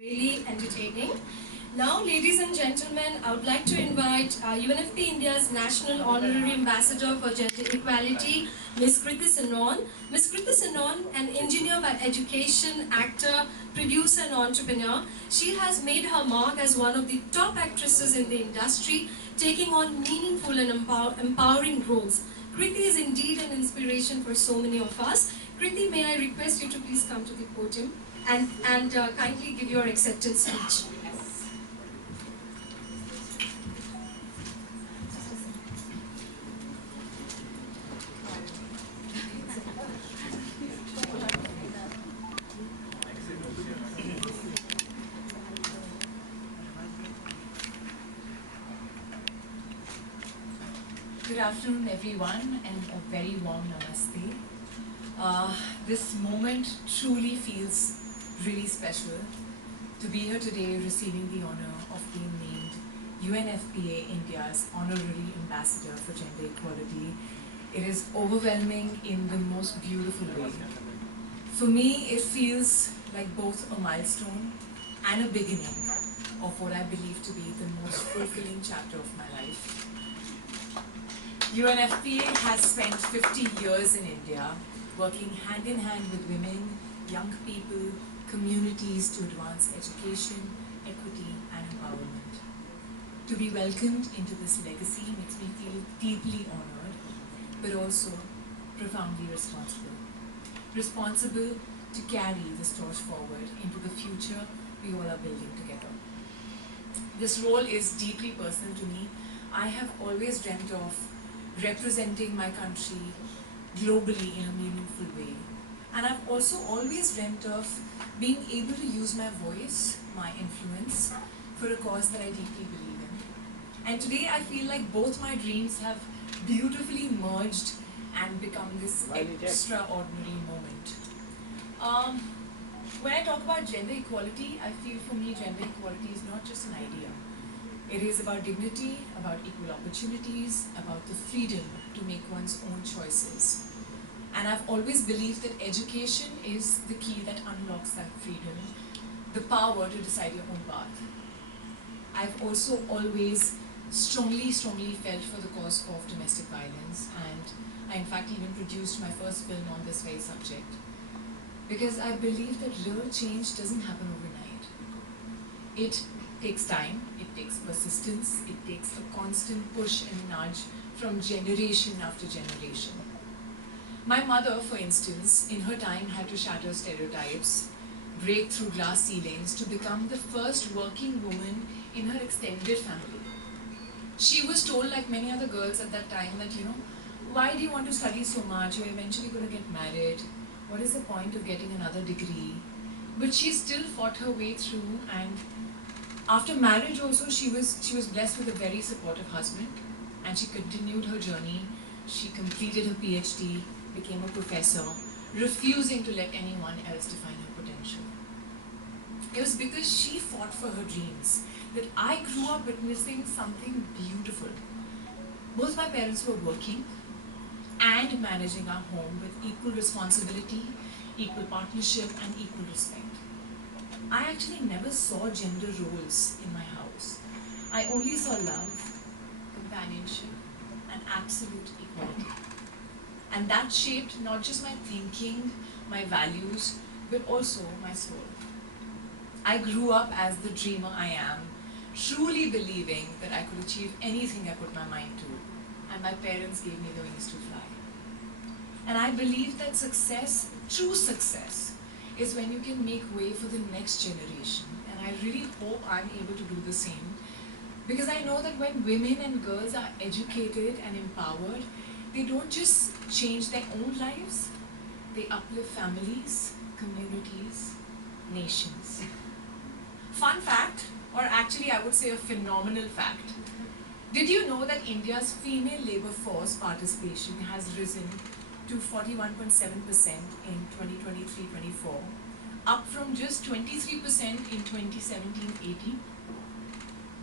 Really entertaining. Now, ladies and gentlemen, I would like to invite UNFP India's National Honorary Ambassador for Gender Equality, Ms. Kriti Sanon. Ms. Kriti Sanon, an engineer by education, actor, producer and entrepreneur, she has made her mark as one of the top actresses in the industry, taking on meaningful and empowering roles. Kriti is indeed an inspiration for so many of us. Kriti, may I request you to please come to the podium and kindly give your acceptance speech. Good afternoon, everyone, and a very warm namaste. This moment truly feels really special to be here today receiving the honor of being named UNFPA India's Honorary Ambassador for Gender Equality. It is overwhelming in the most beautiful way. For me, it feels like both a milestone and a beginning of what I believe to be the most fulfilling chapter of my life. UNFPA has spent 50 years in India working hand in hand with women, young people, communities to advance education, equity and empowerment. To be welcomed into this legacy makes me feel deeply honored, but also profoundly responsible. Responsible to carry this torch forward into the future we all are building together. This role is deeply personal to me. I have always dreamt of representing my country globally in a meaningful way. And I've also always dreamt of being able to use my voice, my influence, for a cause that I deeply believe in. And today I feel like both my dreams have beautifully merged and become this extraordinary moment. When I talk about gender equality, I feel for me gender equality is not just an idea. It is about dignity, about equal opportunities, about the freedom to make one's own choices. And I've always believed that education is the key that unlocks that freedom, the power to decide your own path. I've also always strongly felt for the cause of domestic violence, and I in fact even produced my first film on this very subject. Because I believe that real change doesn't happen overnight. It takes time, it takes persistence, it takes a constant push and nudge from generation after generation. My mother, for instance, in her time had to shatter stereotypes, break through glass ceilings to become the first working woman in her extended family. She was told, like many other girls at that time, that, why do you want to study so much? You're eventually going to get married. What is the point of getting another degree? But she still fought her way through, and after marriage also she was blessed with a very supportive husband, and she continued her journey. She completed her PhD, became a professor, refusing to let anyone else define her potential. It was because she fought for her dreams that I grew up witnessing something beautiful. Both my parents were working and managing our home with equal responsibility, equal partnership and equal respect. I actually never saw gender roles in my house. I only saw love, companionship and absolute equality. And that shaped not just my thinking, my values, but also my soul. I grew up as the dreamer I am, truly believing that I could achieve anything I put my mind to, and my parents gave me the wings to fly. And I believe that success, true success, is when you can make way for the next generation. And I really hope I'm able to do the same, because I know that when women and girls are educated and empowered, they don't just change their own lives, they uplift families, communities, nations. Fun fact, or actually I would say a phenomenal fact. Did you know that India's female labor force participation has risen to 41.7% in 2023-24, up from just 23% in 2017-18?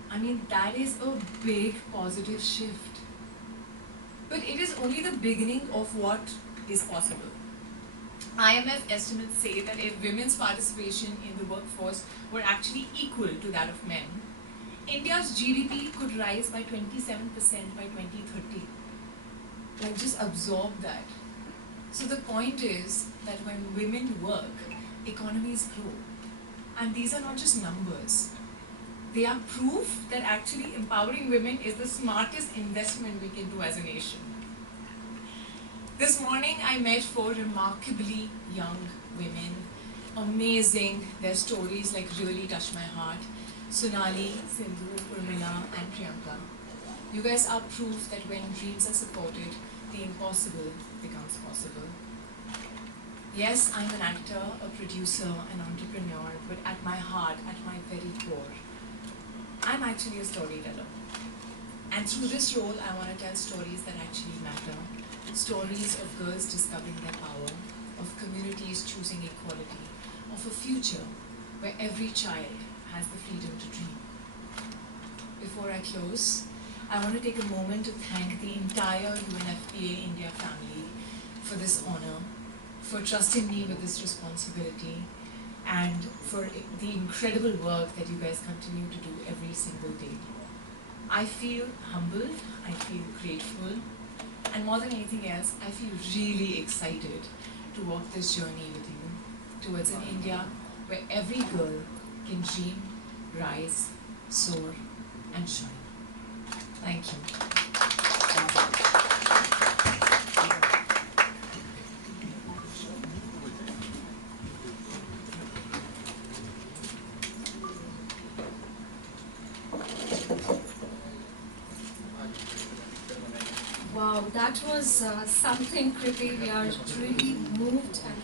I mean, that is a big positive shift. But it is only the beginning of what is possible. IMF estimates say that if women's participation in the workforce were actually equal to that of men, India's GDP could rise by 27% by 2030. Like, just absorb that. So the point is that when women work, economies grow. And these are not just numbers. They are proof that actually empowering women is the smartest investment we can do as a nation. This morning I met 4 remarkably young women. Amazing. Their stories like really touched my heart. Sonali, Sindhu, Urmila and Priyanka. You guys are proof that when dreams are supported, the impossible becomes possible. Yes, I'm an actor, a producer, an entrepreneur, but at my heart, at my very core, I'm actually a storyteller. And through this role, I want to tell stories that actually matter. Stories of girls discovering their power, of communities choosing equality, of a future where every child has the freedom to dream. Before I close, I want to take a moment to thank the entire UNFPA India family for this honor, for trusting me with this responsibility, and for the incredible work that you guys continue to do every single day. I feel humbled, I feel grateful, and more than anything else, I feel really excited to walk this journey with you towards an India where every girl can dream, rise, soar, and shine. Thank you. Wow, that was something, Kriti. We are truly moved and